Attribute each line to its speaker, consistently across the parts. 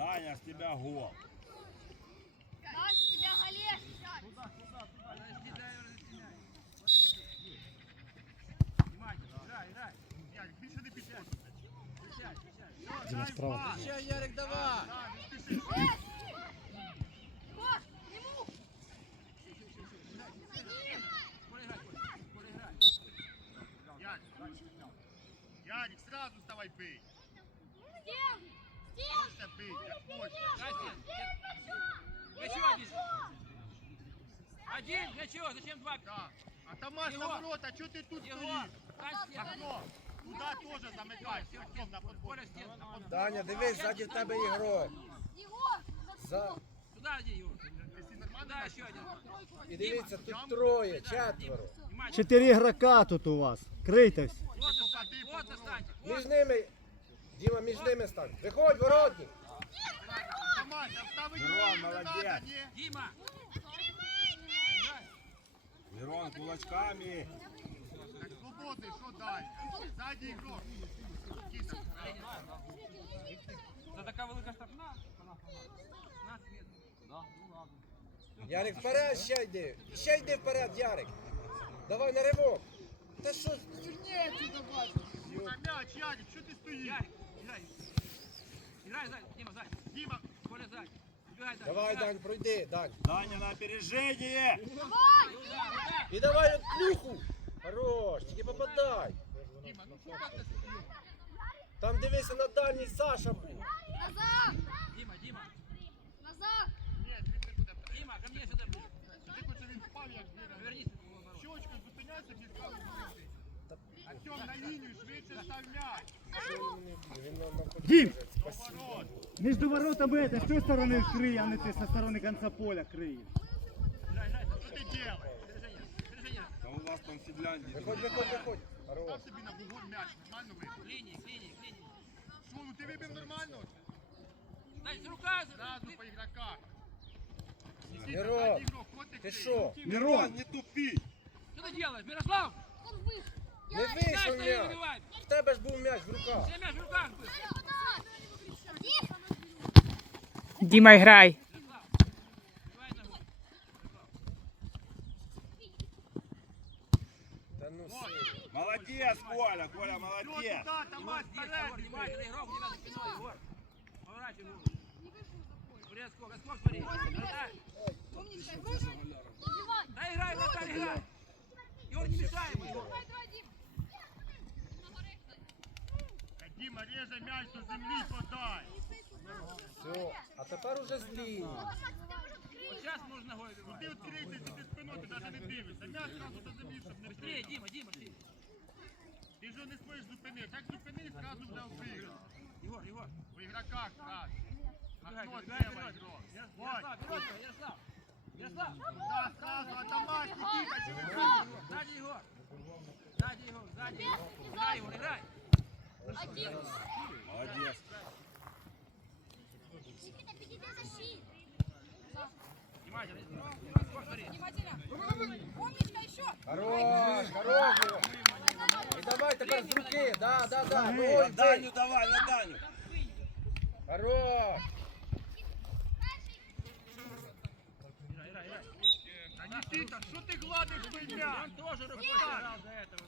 Speaker 1: Даня, с тебя гол.
Speaker 2: Дальше тебя Галеш.
Speaker 3: Дима справа.
Speaker 4: Ще, Ярик, давай!
Speaker 2: Ему. Один.
Speaker 5: Ярик, сразу вставай бей.
Speaker 2: Стен. Стен.
Speaker 5: Хочется бить, как хочешь.
Speaker 4: Мячу один! Один, для чего? Зачем два?
Speaker 5: Да. А Тамаш
Speaker 4: Егор.
Speaker 5: на ворота, что ты тут
Speaker 4: Его!
Speaker 5: стоишь?
Speaker 4: Кать,
Speaker 5: Окно. Туда тоже замыкай. Все, Артем, на подбор.
Speaker 4: Коля, стен, на подбор.
Speaker 6: Даня, дивись, ззаді в тебе ігрок.
Speaker 2: Егор.
Speaker 6: За...
Speaker 4: Туда иди, Юр.
Speaker 5: Ты нормально?
Speaker 4: Туда еще один.
Speaker 6: І дивіться, тут троє, четверо.
Speaker 4: Внимание.
Speaker 3: Чотири ігрока тут у вас. Крийтесь.
Speaker 4: Вот застаньте, вот застаньте. Вот.
Speaker 6: Між ними, Діма, між ними стань. Виходь, воротник.
Speaker 1: Мирон,
Speaker 5: не
Speaker 1: молодец.
Speaker 4: Дима.
Speaker 1: Мирон кулачками.
Speaker 5: Так свободный, что дальше? Сзади игрок. Киса.
Speaker 4: За така велика штрафна. 15 метрів.
Speaker 6: Ярик, вперед ще йди. Ще йди вперед, Ярик. Давай на ривок. Та що? Сильніше давай.
Speaker 5: На мяч, Ярик, что ты стоишь?
Speaker 4: Ярик, играй. Играй сзади. Дима, сзади.
Speaker 5: Дима,
Speaker 4: Коля, сзади. Убегай, Дань.
Speaker 6: Давай,
Speaker 4: Играй.
Speaker 6: Дань, пройди, Дань.
Speaker 1: Даня на опережение.
Speaker 6: І давай от плюху. Хорош, тільки попадай.
Speaker 5: Дима, ну что ты
Speaker 6: Там дивися на дальній Саша був.
Speaker 2: Назад.
Speaker 4: Дима, Дима.
Speaker 2: Назад.
Speaker 5: Нет, він не буде.
Speaker 4: Дима, ко мне сюда. ближе.
Speaker 5: Ти хочеш він впав, як біля.
Speaker 4: Повернись.
Speaker 5: Щочкою зупиняйся, без правил вийти. Артем, на лінію, швидше став м'яч.
Speaker 6: Він на- на ході
Speaker 3: Дім!
Speaker 6: вже. Спасибо.
Speaker 5: Ворот.
Speaker 3: Між воротами это, з тої сторони крий, а не ти зі сторони кінця поля крий.
Speaker 4: Играй, играй.
Speaker 5: Що ти делаєш?
Speaker 4: Движение. Движение.
Speaker 1: Да у вас там Финляндия.
Speaker 6: Виходь, виходь, виходь. Хорош.
Speaker 5: Став собі на вугор м'яч, нормально
Speaker 4: К
Speaker 5: вибив.
Speaker 4: линии, к линии, к линии.
Speaker 5: Шмулу, ти вибив нормально?
Speaker 4: Дальше рука.
Speaker 5: Зразу по ігроках.
Speaker 6: Мирон,
Speaker 5: Ззаді ігрок, котик
Speaker 6: Ти
Speaker 5: ти.
Speaker 6: що?
Speaker 1: Мирон, не тупи.
Speaker 4: Что ты делаешь, Мирослав?
Speaker 2: Он вышел.
Speaker 6: Не вийшов м'яч. В тебе ж був м'яч в руках.
Speaker 4: Все мяч в руках был.
Speaker 7: Діма, грай.
Speaker 6: Та ну сильно.
Speaker 1: Молодец, Коля, Коля,
Speaker 5: Все
Speaker 1: молодец.
Speaker 5: туди,
Speaker 4: Егор,
Speaker 5: Тамас,
Speaker 4: здесь,
Speaker 5: вперед.
Speaker 4: Егор,
Speaker 5: іди.
Speaker 4: внимательно, игрок у тебя за спиной, Егор. Поворачивай голову. Смотри, отскок, отскок, смотри. Вратарь. Да играй, вратарь, играй. Егор, не мешай ему, Егор.
Speaker 5: Та Діма, реже м'яч до землі, подай.
Speaker 6: Все. А тепер уже з лінії.
Speaker 4: Вот сейчас можно ногой
Speaker 5: Ти
Speaker 4: выбивать.
Speaker 5: відкритий, ти спиною, ти навіть не дивишся. М'яч зразу до землі, щоб не
Speaker 4: Быстрее,
Speaker 5: прийняв.
Speaker 4: Дима, Дима, ты.
Speaker 5: Ти ж його не своїш зупини. Так зупини, зразу вже вбив.
Speaker 4: Егор, Егор.
Speaker 5: В ігроках зразу.
Speaker 4: Выбегай,
Speaker 5: Окно
Speaker 4: выбегай,
Speaker 5: зліва
Speaker 4: выбегай.
Speaker 5: ігрок.
Speaker 4: Ярослав, Ярослав, Ярослав. Ярослав.
Speaker 5: Да, зразу, а Тамас, Нікіта, чи не
Speaker 4: Сзади Егор. Сзади Егор, сзади. Играй, Егор, играй.
Speaker 2: Один.
Speaker 1: Молодец.
Speaker 2: Никита, перейди защит.
Speaker 4: Внимательно. Отскок, смотри.
Speaker 2: Умничка еще.
Speaker 6: Хорош, хорош. його. І давай тепер з руки. Да, да, да.
Speaker 1: На
Speaker 6: Ой, бий.
Speaker 1: Даню давай, на Даню.
Speaker 6: Хорош.
Speaker 4: Играй, играй, играй.
Speaker 5: Та Нікіта, що ти гладиш той м'яч?
Speaker 4: Он тоже рукой играл до этого.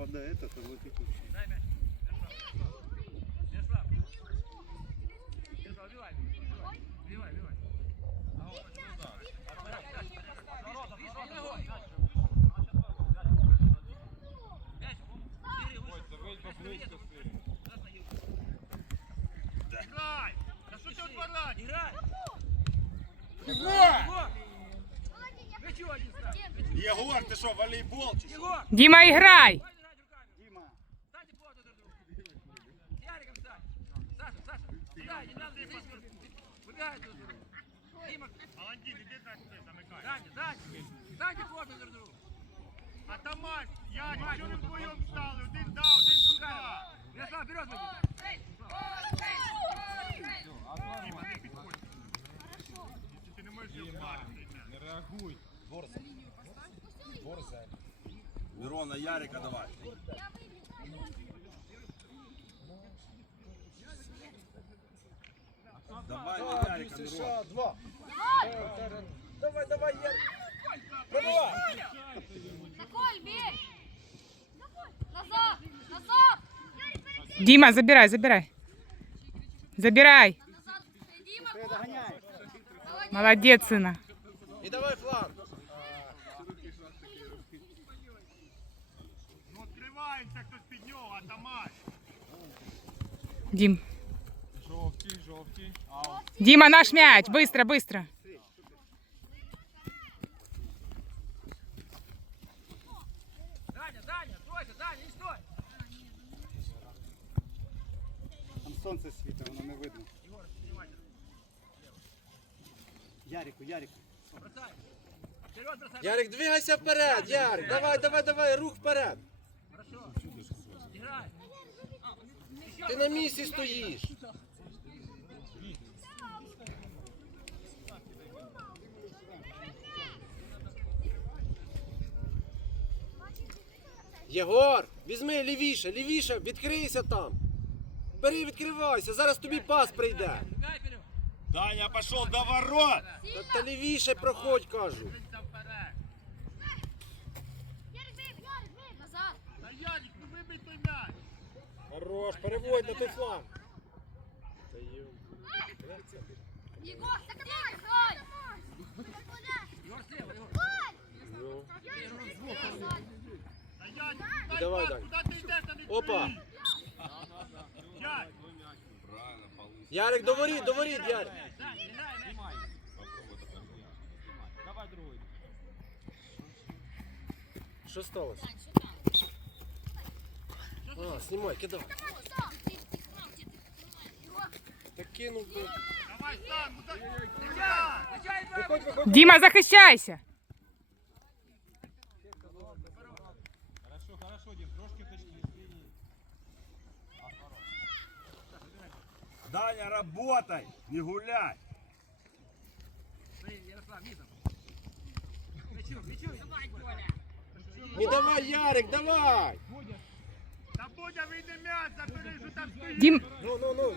Speaker 5: Мяч
Speaker 3: впадает, это летит.
Speaker 4: Дай мяч. Вбивай, вбивай.
Speaker 5: Грай! Та що ти отворать?
Speaker 4: Играй!
Speaker 1: Егор!
Speaker 4: Егор! Мячу один ставь!
Speaker 1: Егор, ты что, волейбол?
Speaker 4: Егор!
Speaker 7: Дима, играй!
Speaker 4: Давай играть руками!
Speaker 3: Дима,
Speaker 4: Станьте плотно друг к другу! С Яриком стань! Саша, Саша! Сюда, не надо здесь! Выбегай друг к другу! Дима!
Speaker 5: Аландін, іди так ти замикай.
Speaker 4: Саня, Саня! Станьте плотно друг к другу!
Speaker 5: Атамась, Ярик, що ви вдвоєм стали? Один да, один сюди.
Speaker 4: Ярослав, вперед, Вадим!
Speaker 5: Діма, не підходь. Якщо ти не можеш його вдарити. Не
Speaker 6: Борза. Борза.
Speaker 1: Мирона, Ярика давай. Давай на
Speaker 6: Так,
Speaker 1: Ярика, Мирон.
Speaker 6: США, два. Давай, давай, Ярик. Пробивай.
Speaker 2: Коль, бей! Назад! Назад!
Speaker 7: Дима, забирай, забирай. Забирай.
Speaker 2: Назад! Дима!
Speaker 3: ты догоняешь.
Speaker 7: Молодец, сына.
Speaker 6: І давай фланг.
Speaker 5: Ну, відкривається хтось під нього, Атамась.
Speaker 7: Дим. Дима, наш мяч. Быстро, быстро.
Speaker 4: Даня, Даня, стойся, Даня, не стой!
Speaker 3: Там сонце світить, воно не видно.
Speaker 4: Егор, внимательно.
Speaker 3: Ярику, Ярику.
Speaker 4: Бросай! Вперед бросай!
Speaker 6: Ярик, двигайся вперед, Ярик. Давай, давай, давай, рух вперед.
Speaker 4: Хорошо! Играй!
Speaker 6: Ти на місці стоїш. Єгор, візьми лівіше, лівіше, відкрийся там. Бери, відкривайся, зараз тобі пас прийде.
Speaker 1: Даня пішов до ворот.
Speaker 6: Та, та лівіше проходь, кажу. Хорош, переводь на той фланг.
Speaker 2: Єгор, закривай!
Speaker 4: Єгор, слева, Єгор!
Speaker 6: Єгор,
Speaker 5: Та Ярик, куди
Speaker 6: Давай,
Speaker 5: йдеш?
Speaker 6: Дань.
Speaker 5: Куди ти йдеш, там відкрий.
Speaker 6: Опа.
Speaker 5: Ярик,
Speaker 6: Ярик, до воріт, до воріт, Ярик.
Speaker 4: Даня, играй мяч!
Speaker 6: Що сталося? А, знімай, кидай. Так кинув би.
Speaker 5: давай сам. ну так-
Speaker 4: Встречай, играй!
Speaker 6: Виходь, виходь.
Speaker 7: Дима, захищайся.
Speaker 1: Даня, работай, не гуляй.
Speaker 6: Не давай, Ярик, давай.
Speaker 5: Та Бодя, вийди м'яч, забери, що там стоїть.
Speaker 7: Дим,
Speaker 6: Ну, ну, ну.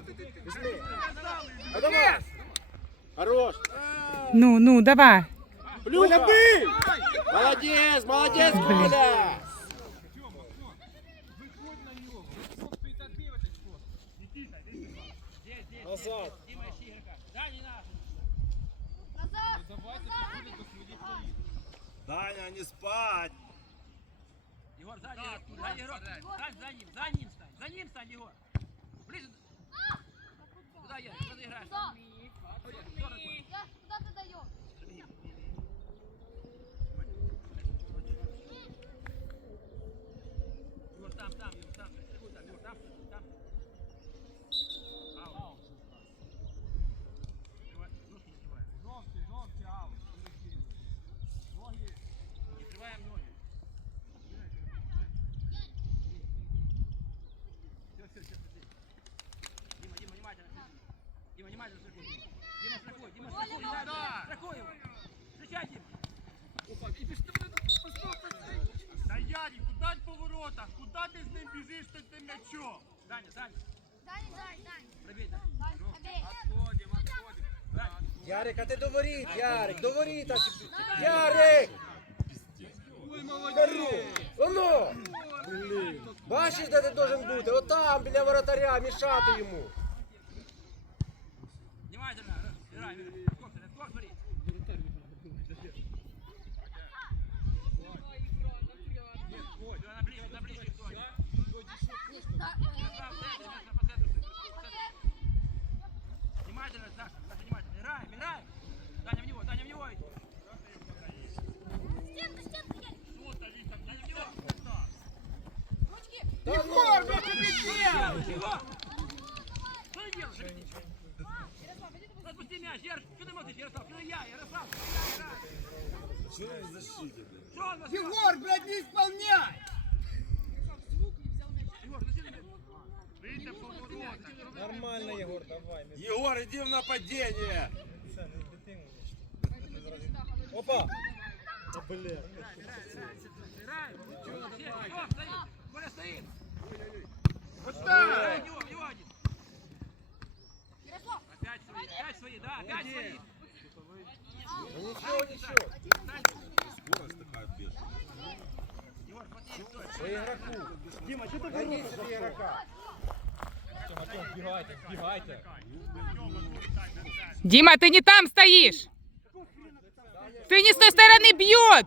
Speaker 5: Казали,
Speaker 6: А давай. Хорош.
Speaker 7: ну, ну, давай.
Speaker 6: Плюха. Молодець, молодець, Коля. Назад.
Speaker 4: Дима, ищи игрока! Да, не надо!
Speaker 2: Назад! Назад!
Speaker 1: Даня, не спать.
Speaker 4: Егор, сзади, сзади, Егор, стань за ним, за ним стань, за ним стань, Егор. Ближе. Куда я? Куда ты играешь?
Speaker 5: Ярик,
Speaker 6: а ти до воріт, Ярик, до воріт. а Ярик! Воно. Бачиш, де ти должен бути? Отам, біля воротаря, мішати йому.
Speaker 4: Опять свои, опять свои, да, опять свои.
Speaker 6: Ну нічого, нічого.
Speaker 1: Скорость такая бешеная.
Speaker 4: Егор, смотри, стой.
Speaker 6: По ігроку.
Speaker 3: Дима, что ты
Speaker 6: Найди
Speaker 3: ворота
Speaker 6: собі ігрока.
Speaker 7: Дима, ты не там стоишь. Ты не с той стороны бьет.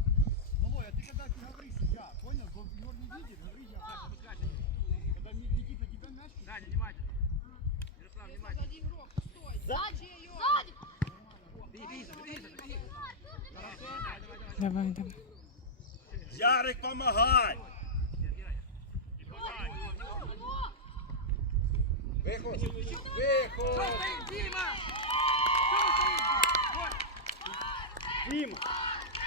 Speaker 3: когда ты говоришь, я, понял? Егор не видит, говори я.
Speaker 4: Опускайся.
Speaker 3: Когда не летит на тебя мяч,
Speaker 4: Даня, внимательно. Ярослав, внимательно.
Speaker 2: Сзади. Сзади.
Speaker 4: Беги, беги, беги, беги.
Speaker 7: Давай, давай.
Speaker 1: Ярик, помогай!
Speaker 6: Виход.
Speaker 4: Что
Speaker 6: Виход.
Speaker 4: стоит, Дима? Что? Вот.
Speaker 3: Дима,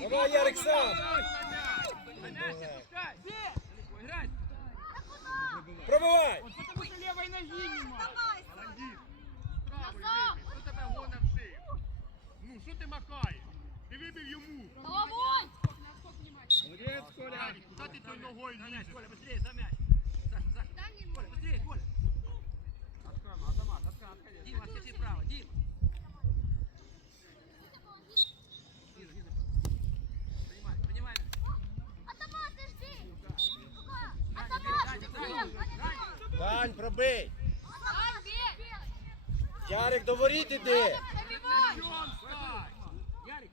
Speaker 6: Давай, Ярик, сам.
Speaker 4: На мяч не пускай. Далеко, играй.
Speaker 6: Пробивай.
Speaker 5: Потому що лівої ноги нема. Молодець. Правий
Speaker 2: Назад.
Speaker 5: вибив. Хто тебе гонив шиї? Ну, що ти макаєш? Ти вибив йому.
Speaker 2: Головой.
Speaker 5: Молодець, Коля. Куди ти той ногою
Speaker 4: За мяч,
Speaker 5: лізеш?
Speaker 4: Коля, быстрее, за мяч. Саша, Саша. Коля, быстрее, Коля. Отходи. Дима, отскочи вправо, Дима. Ниже, ниже. Принимай, принимай.
Speaker 2: Автомат.
Speaker 4: Даня, Даня, Даня.
Speaker 6: Дань, пробий.
Speaker 2: Ай, бей.
Speaker 6: Ярик, до воріт іди.
Speaker 4: Ярик,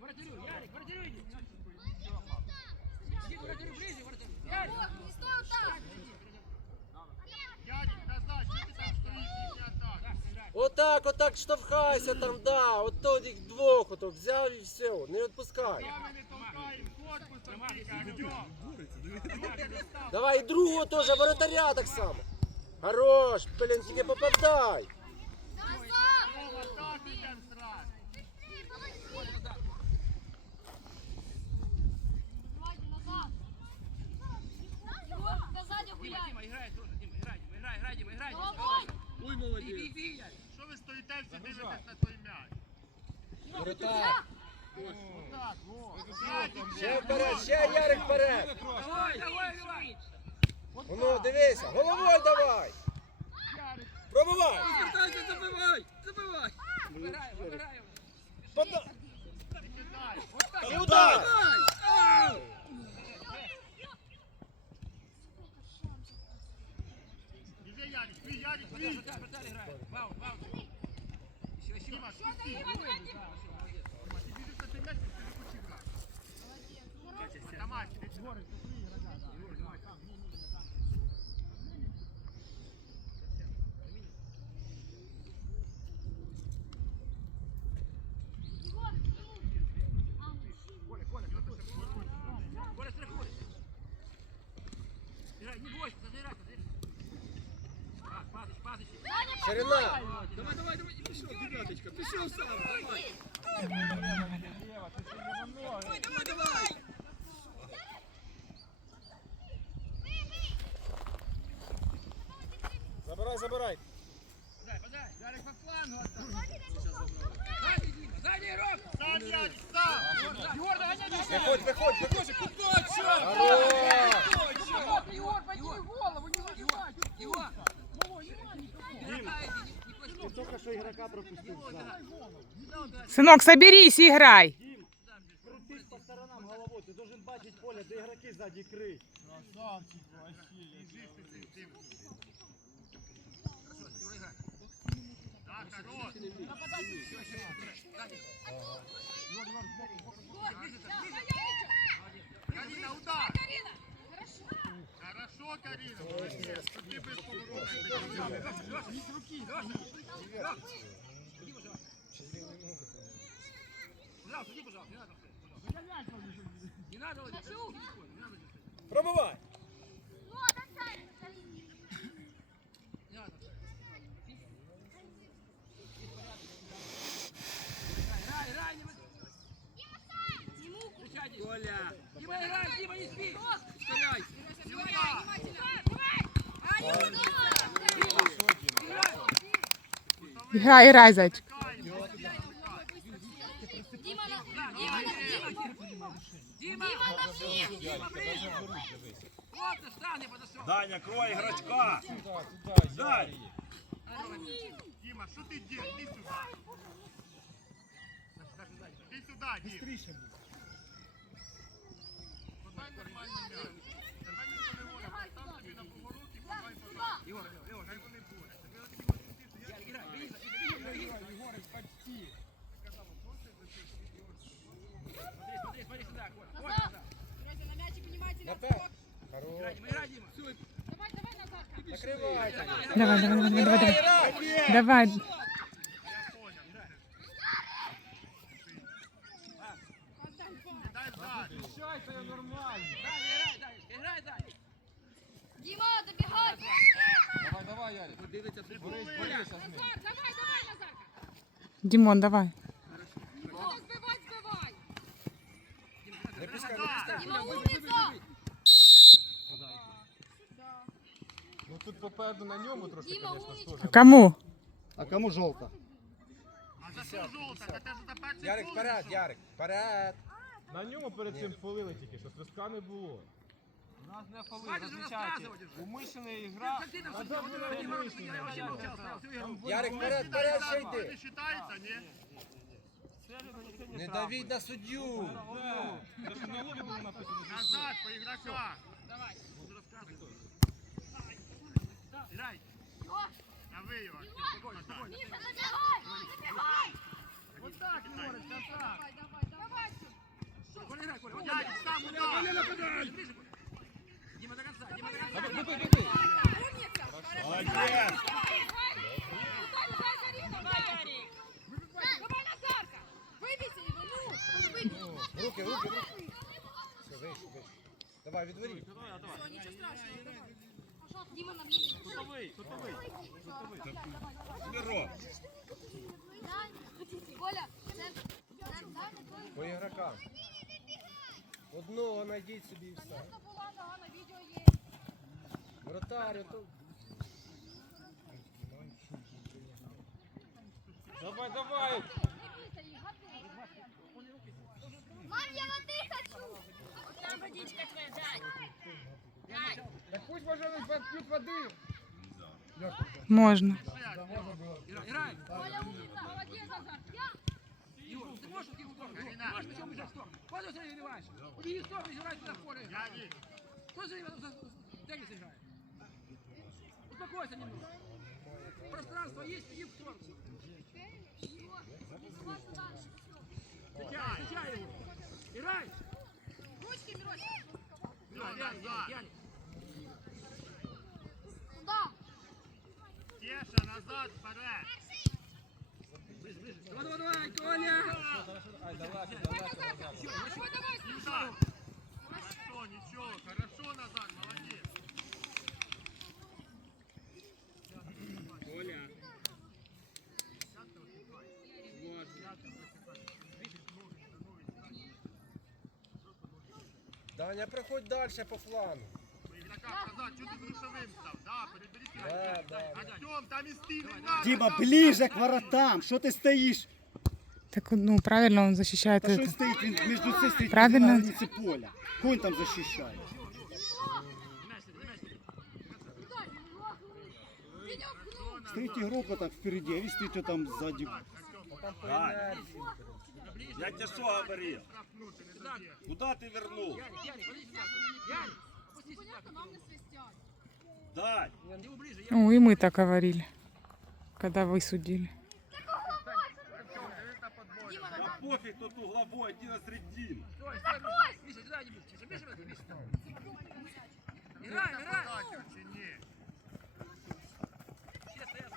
Speaker 4: воротарю, Ярик, воротарю иди. Иди к воротарю, ближе, воротарю. Ярик.
Speaker 2: Не стой вот
Speaker 6: Отак, отак штовхайся там, да. От тут їх двох, ото взяв і все, не відпускай.
Speaker 5: Саме не толкаємо, корпусом тільки, Артем.
Speaker 6: Давай і другого теж, воротаря так само. Хорош, блін, тільки попадай.
Speaker 2: Назад.
Speaker 5: В атаку йдемо, Страт.
Speaker 2: Давайте назад. Егор, ты сзади
Speaker 4: Дима,
Speaker 2: гуляй.
Speaker 4: Дима, играй тоже, Дима, играй, Дима, играй, играй, Дима, играй. Дима.
Speaker 2: Головой.
Speaker 5: Ой,
Speaker 4: Беги, беги, беги, Ярик.
Speaker 5: Що ви стоїте всі дивитесь на той м'яч?
Speaker 6: Воротар.
Speaker 5: Отак, во.
Speaker 6: Ще вперед, ще Ярик вперед.
Speaker 4: Давай, давай, давай.
Speaker 6: Ну, дивися, головою давай. Пробивай.
Speaker 4: Забывай, забывай. Выбираем, выбираем.
Speaker 6: Пода...
Speaker 5: Кидай.
Speaker 6: І удар.
Speaker 5: Іди, Ярик, твій, Ярик, твій.
Speaker 4: Вратарь, вратарь играет. Вау, вау. Давай, по флангу отдай. Сзади, Дима, сзади, игрок.
Speaker 5: Сам Ярик, сам!
Speaker 4: Егор, догоняй, догоняй.
Speaker 6: Виходь, виходь, виходь.
Speaker 4: Точно!
Speaker 6: Хорош!
Speaker 4: Егор, подними голову, не забивай. Егор!
Speaker 3: Ти тільки що ігрока пропустив. ззаду.
Speaker 7: Синок, соберись і грай.
Speaker 3: Дім, крутись по сторонам головою, ти должен бачити поле, де ігроки ззаді крий.
Speaker 5: Красавчик, Вообще. Лежишь ты, ты, ты. Да, хорош. Карина, удар. Хорошо, Карина. Молодец. Ты без поворота.
Speaker 4: Пожалуйста, иди, пожалуйста, не надо. пожалуйста. Не надо, не надо.
Speaker 6: Пробивай.
Speaker 2: Ну, отдай, Карина.
Speaker 4: Не надо. Играй, играй, не Встречай, Коля. Дима, играй, Дима, не спи. Ускоряй.
Speaker 7: Грай, грай, зайчик.
Speaker 2: Дима. Дима, на... Дима.
Speaker 4: Дима, Дима. Вот ты, штаны подошел.
Speaker 1: Даня, крой игрочка. Дай.
Speaker 5: Дима, что ты делаешь? Иди сюда. Иди сюда, Дим. Подай нормальный мяч. Тебе ніхто не може. Постав собі на повороті, подай подай.
Speaker 4: Егор, Егор,
Speaker 5: Хай вони будуть. Тобі от такі можуть бути, я
Speaker 4: играй, играй, бери, бери, бери.
Speaker 5: сказав, просто зачистити.
Speaker 4: Смотри, смотри, смотри сюда, Коля. Коля,
Speaker 2: Назад.
Speaker 4: сюда.
Speaker 6: Напев. Хорош.
Speaker 4: Играй, Дима, играй, Дима. Все,
Speaker 2: Давай, давай, Назарка.
Speaker 6: Накривайте.
Speaker 7: Давай, давай, давай, давай, давай.
Speaker 4: Назар,
Speaker 2: Давай, давай, Назарка.
Speaker 7: Дімон, давай.
Speaker 2: О, сбивай, сбивай.
Speaker 6: Не пускай, не пускай.
Speaker 2: Дима, умница.
Speaker 8: Ну тут попереду на ньому трошки,
Speaker 2: Дима,
Speaker 8: звісно,
Speaker 2: умничка.
Speaker 8: теж.
Speaker 7: Кому?
Speaker 3: А кому жовта?
Speaker 5: А за що жовта? Та це ж за перший
Speaker 6: Ярик,
Speaker 5: гол
Speaker 6: вперед,
Speaker 5: пішов.
Speaker 6: Ярик, вперед.
Speaker 8: На ньому перед цим фолили тільки, що свистка не було. У нас не фоли,
Speaker 4: Хватит же рассказывать уже.
Speaker 8: Умишена ігра.
Speaker 4: Смотри, там, смотри, вот это, Дима, я вообще молчал, стоял всю игру.
Speaker 6: Ярик, вперед, вперед, ще
Speaker 5: Це
Speaker 6: йди.
Speaker 5: не вважається, ні?
Speaker 6: Не давіть на суддю.
Speaker 8: Це ж на лобі було написано.
Speaker 5: Назад, по ігроках.
Speaker 4: Давай, буду рассказывать.
Speaker 5: Грай. А ви його.
Speaker 4: Спокойно, спокойно.
Speaker 2: Миша, забегай. Забегай.
Speaker 4: Вот так, Егорыч, конца.
Speaker 2: Давай, давай, давай.
Speaker 4: Коля, играй, Коля. Вот
Speaker 5: Ярик, сам удар.
Speaker 6: Руки, руки, Давай, відворіть.
Speaker 2: Все, нічого страшного,
Speaker 6: По ігрокам. Одного найдіть собі і все. Вратарю, то
Speaker 8: Давай, давай!
Speaker 2: Мам, я воды хочу. Там водичка твоя, дай. Дай.
Speaker 8: Так пусть, пожалуйста, п'ють води.
Speaker 7: Можна.
Speaker 4: Играй, играй.
Speaker 2: Коля умница. Молодец, Назар. Я.
Speaker 4: Егор, ты можешь уйти в сторону? Егор, Ты можешь причем бежать в сторону? Куда ты заливаешь? Уйди в сторону, играй туда в поле.
Speaker 5: Ярик.
Speaker 4: Кто за Теннис играет? Успокойся немного. Пространство есть, иди в сторону. Встречай, встречай его. Играй.
Speaker 2: Ручки, Мирочек.
Speaker 4: Играй, Яник, Яник, Яник.
Speaker 2: Туда.
Speaker 5: Теша, назад, вперед.
Speaker 4: Давай, давай, давай, Коля.
Speaker 2: Давай, давай.
Speaker 5: Сюда. Хорошо, ничего. Хорошо, назад, молодец.
Speaker 4: Коля.
Speaker 6: Даня, проходь далі по флангу.
Speaker 5: Ігрока назад, що ти з рушовим став? Да, переберіть.
Speaker 6: Да, да.
Speaker 5: Артем, там і стій, не надо.
Speaker 3: Діма,
Speaker 5: там
Speaker 3: ближе к воротам. Що ти стоїш?
Speaker 7: Так, ну, правильно он защищает
Speaker 3: Та що він
Speaker 7: это.
Speaker 3: стоїть? Він між цим стоїть
Speaker 7: Правильно.
Speaker 3: на границі поля. Кого він там захищає? Стоїть ігрок отак впереді, а він стоїть там ззаді.
Speaker 1: Дай. я тебе что говорил? Куда ты вернул?
Speaker 4: Ярик.
Speaker 7: Ну, и мы так говорили, когда вы судили.
Speaker 1: Да пофиг, тут угловой, иди на середину.
Speaker 4: Стой, стой, Миша. Миша, сюда иди, Миша. Миша, Миша, Миша. Играй, играй.
Speaker 5: чи ні?
Speaker 4: Все стоят.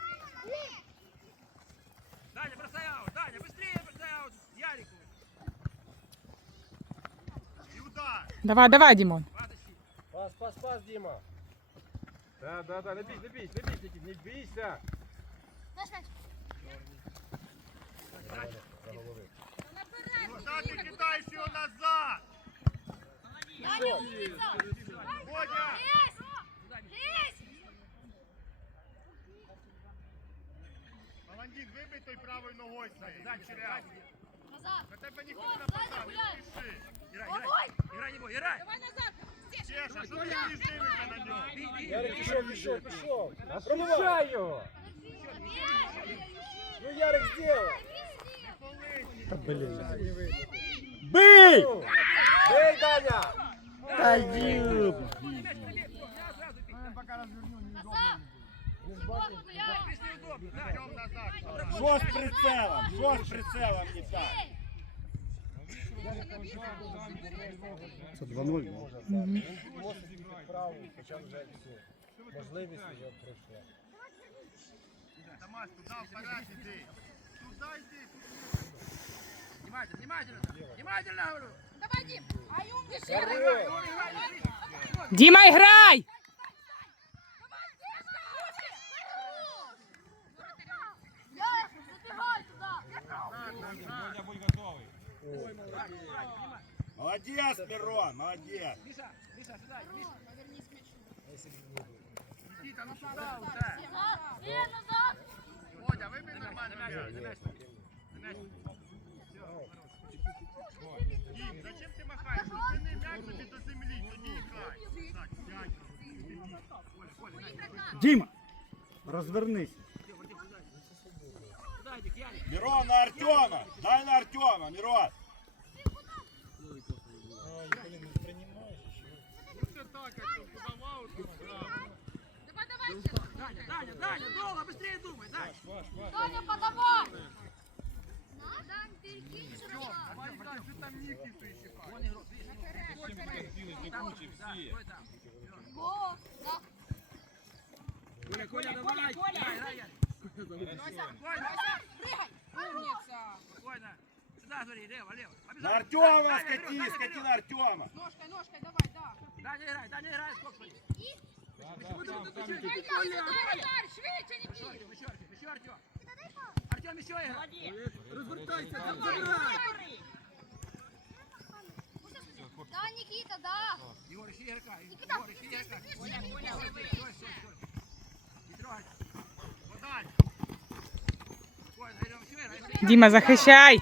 Speaker 4: Даня, бросай аут. Даня, быстрее бросай аут. Ярику.
Speaker 5: І удар.
Speaker 7: Давай, давай, Димон.
Speaker 4: Подожди.
Speaker 6: Пас, пас, пас, Діма.
Speaker 8: Да, да, да, не бійся, не бійся, не бійся, Нікіт, не бійся.
Speaker 2: Наш мяч.
Speaker 5: Куда ти кидаєш його назад? Водя!
Speaker 2: Есть! Есть!
Speaker 5: Баландін, вибий той правою ногою своєю.
Speaker 4: Даня,
Speaker 5: Чиряв.
Speaker 4: Даня.
Speaker 2: Назад!
Speaker 5: На тебе ніхто
Speaker 2: Вот,
Speaker 5: не
Speaker 2: сзади
Speaker 5: нападав,
Speaker 2: гуляй.
Speaker 5: не спіши.
Speaker 4: Играй,
Speaker 2: Ой!
Speaker 4: играй. Играй, не бой, играй.
Speaker 5: Чеша, що ти стоїш дивишся на нього?
Speaker 4: Бей, бей.
Speaker 6: Ярик, пішов, пішов, пішов.
Speaker 8: Промивай його.
Speaker 6: Ну, Ярик, зробив.
Speaker 3: Бий!
Speaker 6: Ну, Бей, Даня.
Speaker 3: Та юб!
Speaker 4: Мяч пробей. Да, сразу бей.
Speaker 2: Назад! Вот
Speaker 3: Що з прицелом? Що з прицелом не так? Це 2-0.
Speaker 6: Мосить хоча вже все. Можливість вже пройшла.
Speaker 5: Тамас, туди вперед іди. Туди йди.
Speaker 4: Внимательно, внимательно. Внимательно, говорю.
Speaker 2: Давай, Дим! Ай!
Speaker 6: Здорово.
Speaker 7: Дима, играй!
Speaker 2: Я забегай туда!
Speaker 8: Володя, будь готовий.
Speaker 1: Молодец, Мирон, молодец.
Speaker 4: Миша, Миша, сюда. Миша.
Speaker 5: Нікіта, ну сюди уже.
Speaker 2: Назад! Э, назад!
Speaker 5: Водя, вибий нормально
Speaker 4: На мяч, на
Speaker 5: м'яч.
Speaker 4: мяч.
Speaker 5: Дім, зачем ти махаєш? Зупини м'яч собі до землі, тоді і грай. Так, сядь.
Speaker 3: Діма, розвернись.
Speaker 1: Мирон на Артема. Дай на Артема, Мирон.
Speaker 5: Ну це так, Артем, подавав, тут грав.
Speaker 4: Даня, Даня, Даня, долго, быстрее думай, Даня.
Speaker 2: Даня, подавай! Дань, перекинь сюда!
Speaker 5: Давай, Дай, що там Нікіту ще пак.
Speaker 4: Вон игрок, видишь?
Speaker 8: Білий кучі
Speaker 4: Да,
Speaker 8: всі.
Speaker 4: стой там.
Speaker 2: Го! Да!
Speaker 4: Коля, Коля, давай. Играй, играй, Ярик. Спокойно.
Speaker 1: На. Артема
Speaker 4: Даня,
Speaker 1: скати,
Speaker 4: вперед, Даня,
Speaker 1: скати
Speaker 4: вперед.
Speaker 1: на Артема.
Speaker 4: Даня играй, Даня играй, сколько.
Speaker 8: Да, да, сам, сам.
Speaker 4: Еще, Артем, еще, Артем. Артем, еще играй. Развертайся, там забирай.
Speaker 2: Да, Никита, да!
Speaker 4: Егор, ищи игрока. Егор, ищи игрока. Понял, понял. Стой, стой, стой. Не трогай. Играй.
Speaker 7: Дима, захищай!